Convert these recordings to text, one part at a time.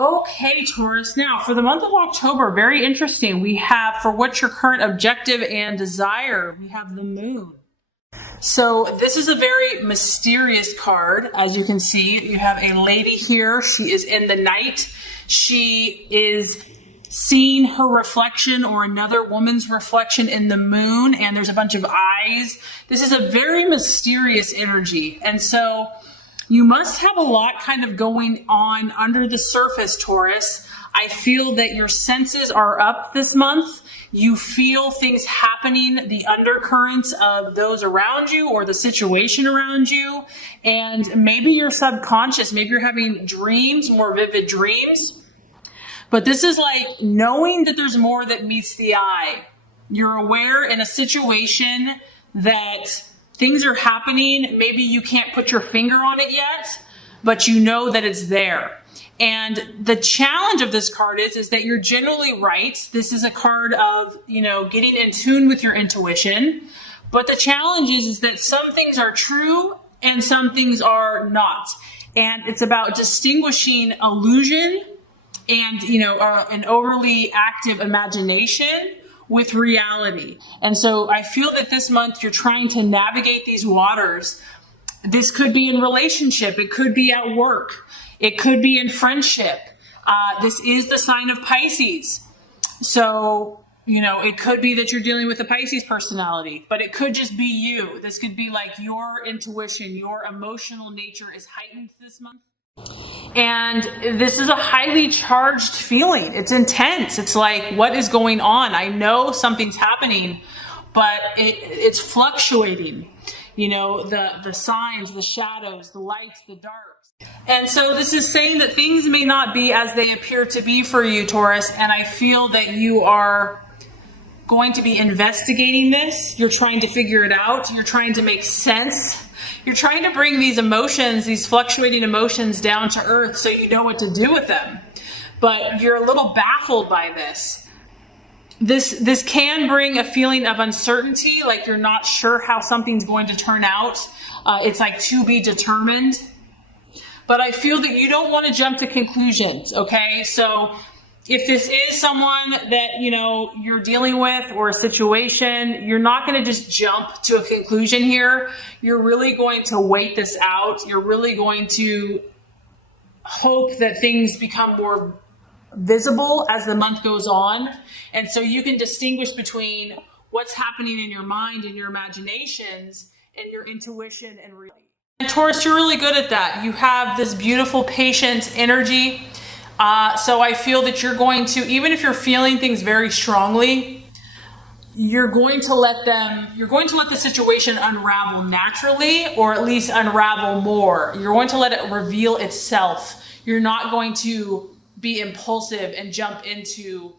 Okay, Taurus. Now, for the month of October, very interesting. We have, for what's your current objective and desire, we have the moon. So this is a very mysterious card. As you can see, you have a lady here. She is in the night. She is seeing her reflection or another woman's reflection in the moon, and there's a bunch of eyes. This is a very mysterious energy. And so you must have a lot kind of going on under the surface, Taurus. I feel that your senses are up this month. You feel things happening, the undercurrents of those around you or the situation around you. And maybe you're subconscious. Maybe you're having dreams, more vivid dreams. But this is like knowing that there's more that meets the eye. You're aware in a situation that things are happening. Maybe you can't put your finger on it yet, but you know that it's there. And the challenge of this card is that you're generally right. This is a card of, getting in tune with your intuition. But the challenge is that some things are true and some things are not. And it's about distinguishing illusion and, an overly active imagination with reality. And so I feel that this month you're trying to navigate these waters. This could be in relationship. It could be at work. It could be in friendship. This is the sign of Pisces. So, it could be that you're dealing with a Pisces personality, but it could just be you. This could be like your intuition, your emotional nature is heightened this month. And this is a highly charged feeling. It's intense. It's like, what is going on? I know something's happening, but it's fluctuating. The signs, the shadows, the lights, the darks. And so this is saying that things may not be as they appear to be for you, Taurus. And I feel that you are going to be investigating this. You're trying to figure it out. You're trying to make sense. You're trying to bring these emotions, these fluctuating emotions down to earth so you know what to do with them. But you're a little baffled by this. This can bring a feeling of uncertainty, like you're not sure how something's going to turn out. It's like to be determined. But I feel that you don't want to jump to conclusions, okay? So if this is someone that, you're dealing with or a situation, you're not going to just jump to a conclusion here. You're really going to wait this out. You're really going to hope that things become more visible as the month goes on. And so you can distinguish between what's happening in your mind and your imaginations and your intuition and reality. And Taurus, you're really good at that. You have this beautiful, patient energy. So I feel that you're going to, even if you're feeling things very strongly, you're going to let the situation unravel naturally, or at least unravel more. You're going to let it reveal itself. You're not going to be impulsive and jump into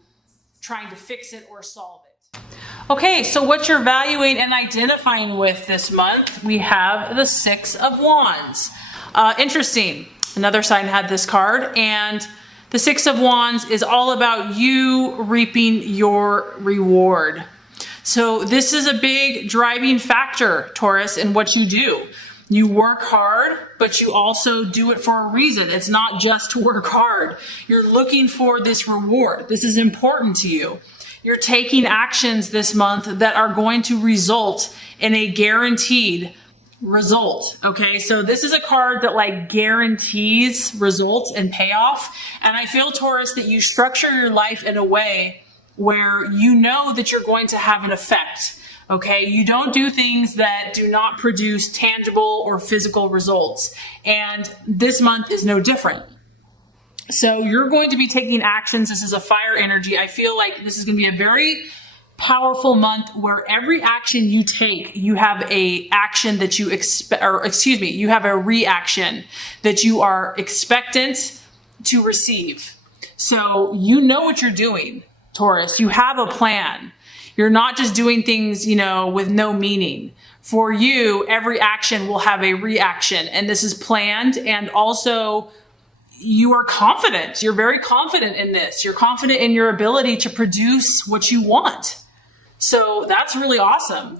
trying to fix it or solve it. Okay, so what you're valuing and identifying with this month, we have the Six of Wands. Interesting. Another sign had this card, and the Six of Wands is all about you reaping your reward. So this is a big driving factor, Taurus, in what you do. You work hard, but you also do it for a reason. It's not just to work hard. You're looking for this reward. This is important to you. You're taking actions this month that are going to result in a guaranteed result. Okay, so this is a card that guarantees results and payoff. And I feel, Taurus, that you structure your life in a way where you know that you're going to have an effect. Okay, you don't do things that do not produce tangible or physical results. And this month is no different. So you're going to be taking actions. This is a fire energy. I feel like this is going to be a very powerful month where every action you take, you have a action that you you have a reaction that you are expectant to receive. So you know what you're doing, Taurus. You have a plan. You're not just doing things, with no meaning. For you, every action will have a reaction, and this is planned. And also, you are confident. You're very confident in this. You're confident in your ability to produce what you want. So that's really awesome.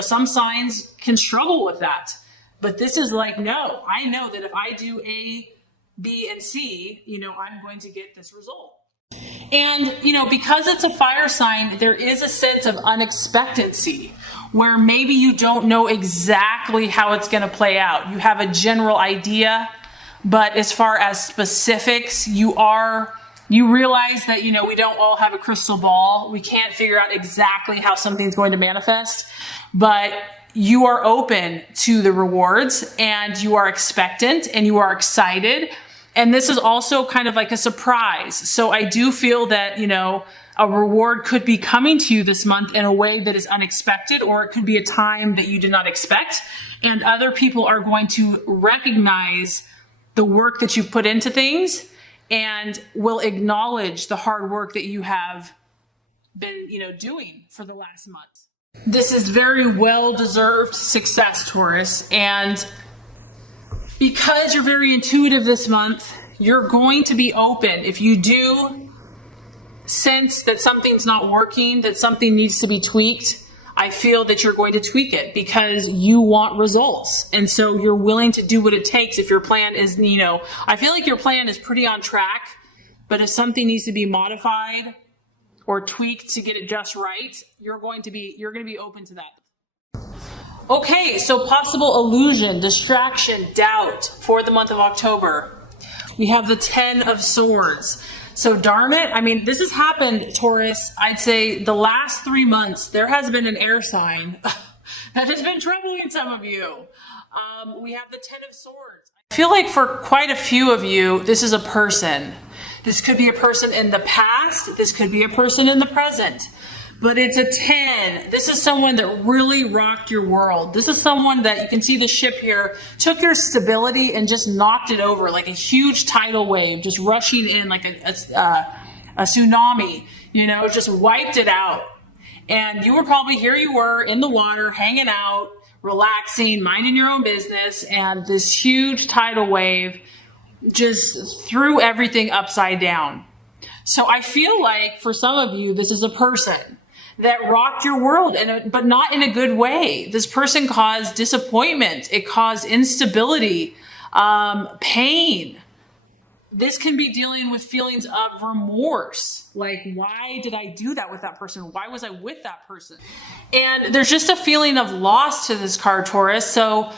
Some signs can struggle with that, but this is like, no, I know that if I do A, B and C, I'm going to get this result. And, because it's a fire sign, there is a sense of unexpectancy where maybe you don't know exactly how it's going to play out. You have a general idea, but as far as specifics, you realize that, we don't all have a crystal ball. We can't figure out exactly how something's going to manifest, but you are open to the rewards and you are expectant and you are excited. And this is also kind of like a surprise. So I do feel that, a reward could be coming to you this month in a way that is unexpected, or it could be a time that you did not expect. And other people are going to recognize the work that you've put into things and will acknowledge the hard work that you have been, doing for the last month. This is very well-deserved success, Taurus. And because you're very intuitive this month, you're going to be open. If you do sense that something's not working, that something needs to be tweaked, I feel that you're going to tweak it because you want results. And so you're willing to do what it takes. If your plan is, I feel like your plan is pretty on track, but if something needs to be modified or tweaked to get it just right, you're going to be open to that. Okay, so possible illusion, distraction, doubt for the month of October. We have the 10 of Swords. So darn it, this has happened, Taurus. I'd say the last 3 months, there has been an air sign that has been troubling some of you. We have the 10 of Swords. I feel like for quite a few of you, this is a person. This could be a person in the past. This could be a person in the present. But it's a 10. This is someone that really rocked your world. This is someone that, you can see the ship here, took your stability and just knocked it over like a huge tidal wave, just rushing in like a tsunami, just wiped it out. And you were probably, here you were in the water, hanging out, relaxing, minding your own business, and this huge tidal wave just threw everything upside down. So I feel like for some of you, this is a person that rocked your world, but not in a good way. This person caused disappointment. It caused instability, pain. This can be dealing with feelings of remorse. Like, why did I do that with that person? Why was I with that person? And there's just a feeling of loss to this card, Taurus. So,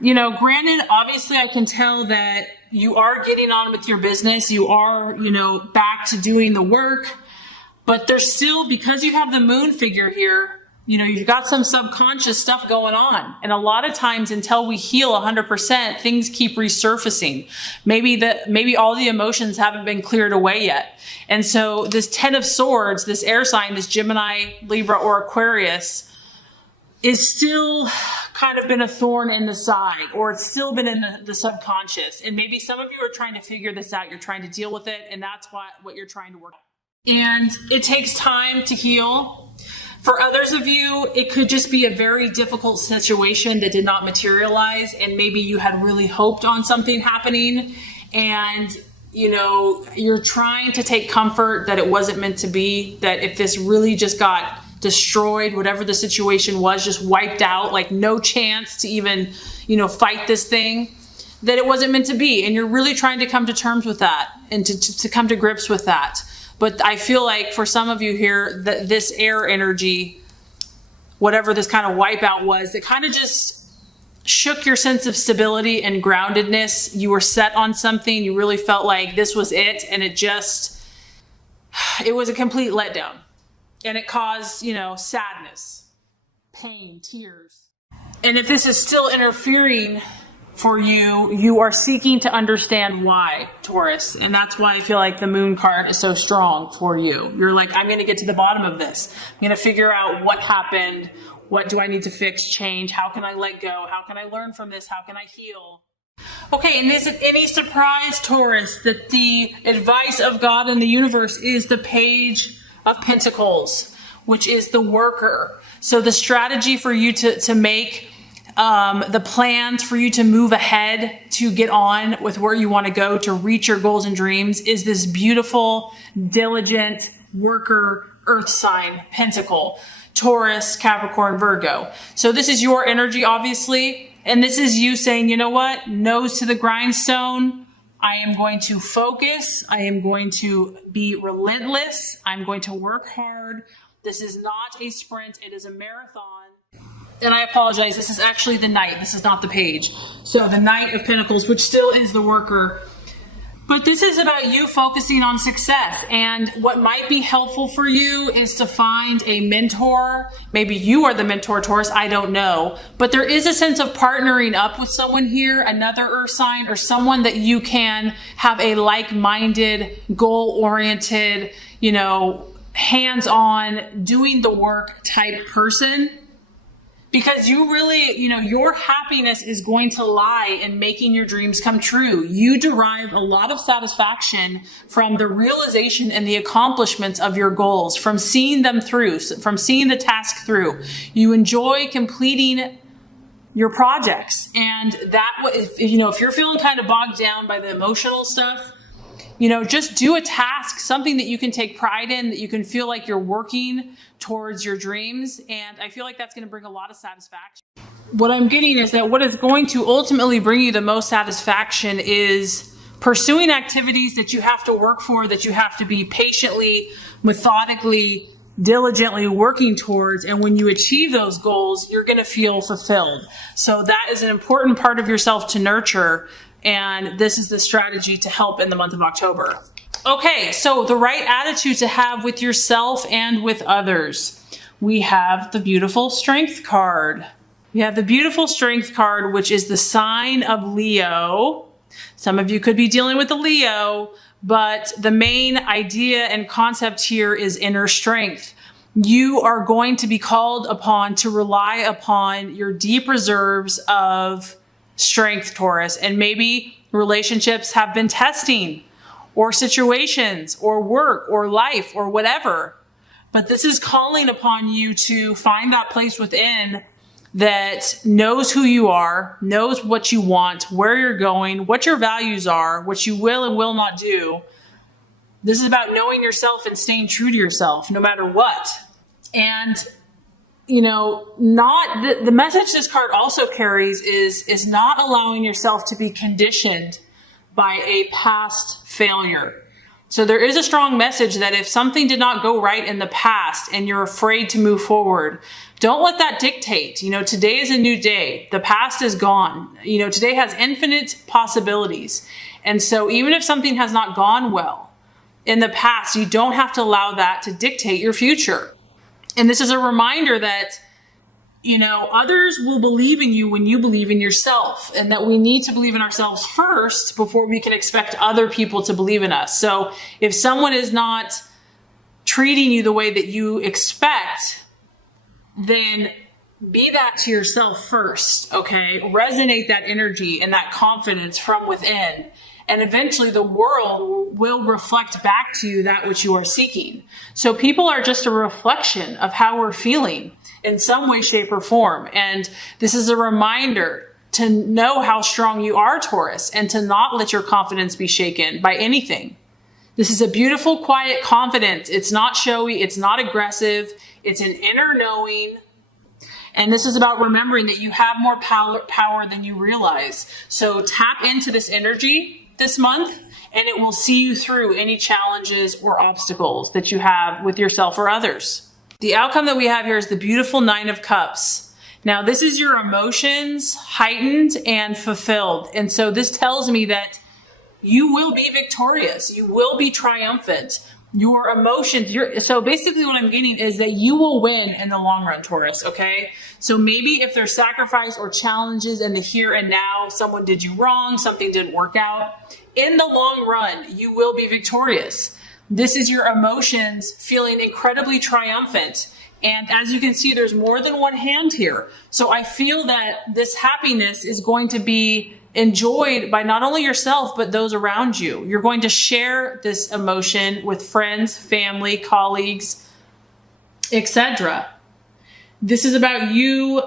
granted, obviously I can tell that you are getting on with your business. You are, back to doing the work. But there's still, because you have the moon figure here, you've got some subconscious stuff going on. And a lot of times until we heal 100%, things keep resurfacing. Maybe all the emotions haven't been cleared away yet. And so this 10 of Swords, this air sign, this Gemini, Libra, or Aquarius, is still kind of been a thorn in the side, or it's still been in the subconscious. And maybe some of you are trying to figure this out. You're trying to deal with it. And that's what you're trying to work on. And it takes time to heal. For others of you, it could just be a very difficult situation that did not materialize, and maybe you had really hoped on something happening, and you're trying to take comfort that it wasn't meant to be, that if this really just got destroyed, whatever the situation was, just wiped out, like no chance to even, fight this thing, that it wasn't meant to be. And you're really trying to come to terms with that and to come to grips with that. But I feel like for some of you here, that this air energy, whatever this kind of wipeout was, it kind of just shook your sense of stability and groundedness. You were set on something. You really felt like this was it. And it was a complete letdown. And it caused, sadness, pain, tears. And if this is still interfering for you, you are seeking to understand why, Taurus. And that's why I feel like the moon card is so strong for you. You're like, I'm going to get to the bottom of this. I'm going to figure out what happened. What do I need to fix, change? How can I let go? How can I learn from this? How can I heal? Okay, and is it any surprise, Taurus, that the advice of God and the universe is the Page of Pentacles, which is the worker. So the strategy for you to make the plans for you to move ahead, to get on with where you want to go, to reach your goals and dreams, is this beautiful, diligent worker earth sign, Pentacle, Taurus, Capricorn, Virgo. So this is your energy, obviously. And this is you saying, you know what? Nose to the grindstone, I am going to focus. I am going to be relentless. I'm going to work hard. This is not a sprint. It is a marathon. And I apologize. This is actually the Knight. This is not the Page. So the Knight of Pentacles, which still is the worker. But this is about you focusing on success. And what might be helpful for you is to find a mentor. Maybe you are the mentor, Taurus. I don't know. But there is a sense of partnering up with someone here, another earth sign, or someone that you can have a like-minded, goal-oriented, hands-on, doing the work type person. Because you really, your happiness is going to lie in making your dreams come true. You derive a lot of satisfaction from the realization and the accomplishments of your goals, from seeing them through, from seeing the task through. You enjoy completing your projects. And that, if you're feeling kind of bogged down by the emotional stuff, just do a task, something that you can take pride in, that you can feel like you're working towards your dreams. And I feel like that's going to bring a lot of satisfaction. What I'm getting is that what is going to ultimately bring you the most satisfaction is pursuing activities that you have to work for, that you have to be patiently, methodically, diligently working towards. And when you achieve those goals, you're going to feel fulfilled. So that is an important part of yourself to nurture. And this is the strategy to help in the month of October. Okay, so the right attitude to have with yourself and with others. We have the beautiful Strength card. We have the beautiful Strength card, which is the sign of Leo. Some of you could be dealing with the Leo, but the main idea and concept here is inner strength. You are going to be called upon to rely upon your deep reserves of strength, Taurus, and maybe relationships have been testing, or situations, or work, or life, or whatever. But this is calling upon you to find that place within that knows who you are, knows what you want, where you're going, what your values are, what you will and will not do. This is about knowing yourself and staying true to yourself, no matter what. And not the message this card also carries is not allowing yourself to be conditioned by a past failure. So there is a strong message that if something did not go right in the past and you're afraid to move forward, don't let that dictate. Today is a new day. The past is gone. Today has infinite possibilities. And so even if something has not gone well in the past, you don't have to allow that to dictate your future. And this is a reminder that, others will believe in you when you believe in yourself, and that we need to believe in ourselves first before we can expect other people to believe in us. So if someone is not treating you the way that you expect, then be that to yourself first, okay? Resonate that energy and that confidence from within. And eventually the world will reflect back to you that which you are seeking. So people are just a reflection of how we're feeling in some way, shape, or form. And this is a reminder to know how strong you are, Taurus, and to not let your confidence be shaken by anything. This is a beautiful, quiet confidence. It's not showy. It's not aggressive. It's an inner knowing. And this is about remembering that you have more power than you realize. So tap into this energy this month, and it will see you through any challenges or obstacles that you have with yourself or others. The outcome that we have here is the beautiful Nine of Cups. Now, this is your emotions heightened and fulfilled. And so this tells me that you will be victorious. You will be triumphant. Your emotions, so basically what I'm getting is that you will win in the long run, Taurus, okay? So maybe if there's sacrifice or challenges in the here and now, someone did you wrong, something didn't work out, in the long run, you will be victorious. This is your emotions feeling incredibly triumphant. And as you can see, there's more than one hand here. So I feel that this happiness is going to be enjoyed by not only yourself, but those around you. You're going to share this emotion with friends, family, colleagues, etc. This is about you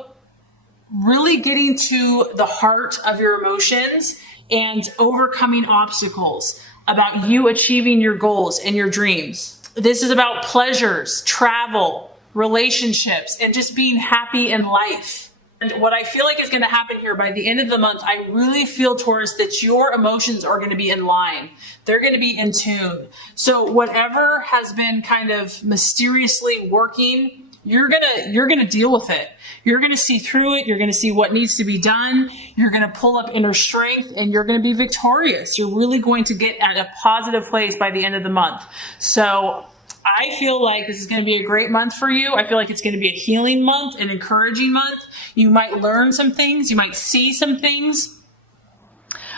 really getting to the heart of your emotions and overcoming obstacles, about you achieving your goals and your dreams. This is about pleasures, travel, relationships, and just being happy in life. And what I feel like is going to happen here by the end of the month, I really feel, Taurus, that your emotions are going to be in line. They're going to be in tune. So whatever has been kind of mysteriously working, you're going to deal with it. You're going to see through it. You're going to see what needs to be done. You're going to pull up inner strength and you're going to be victorious. You're really going to get at a positive place by the end of the month. So I feel like this is going to be a great month for you. I feel like it's going to be a healing month, an encouraging month. You might learn some things. You might see some things.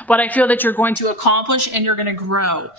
But I feel that you're going to accomplish and you're going to grow.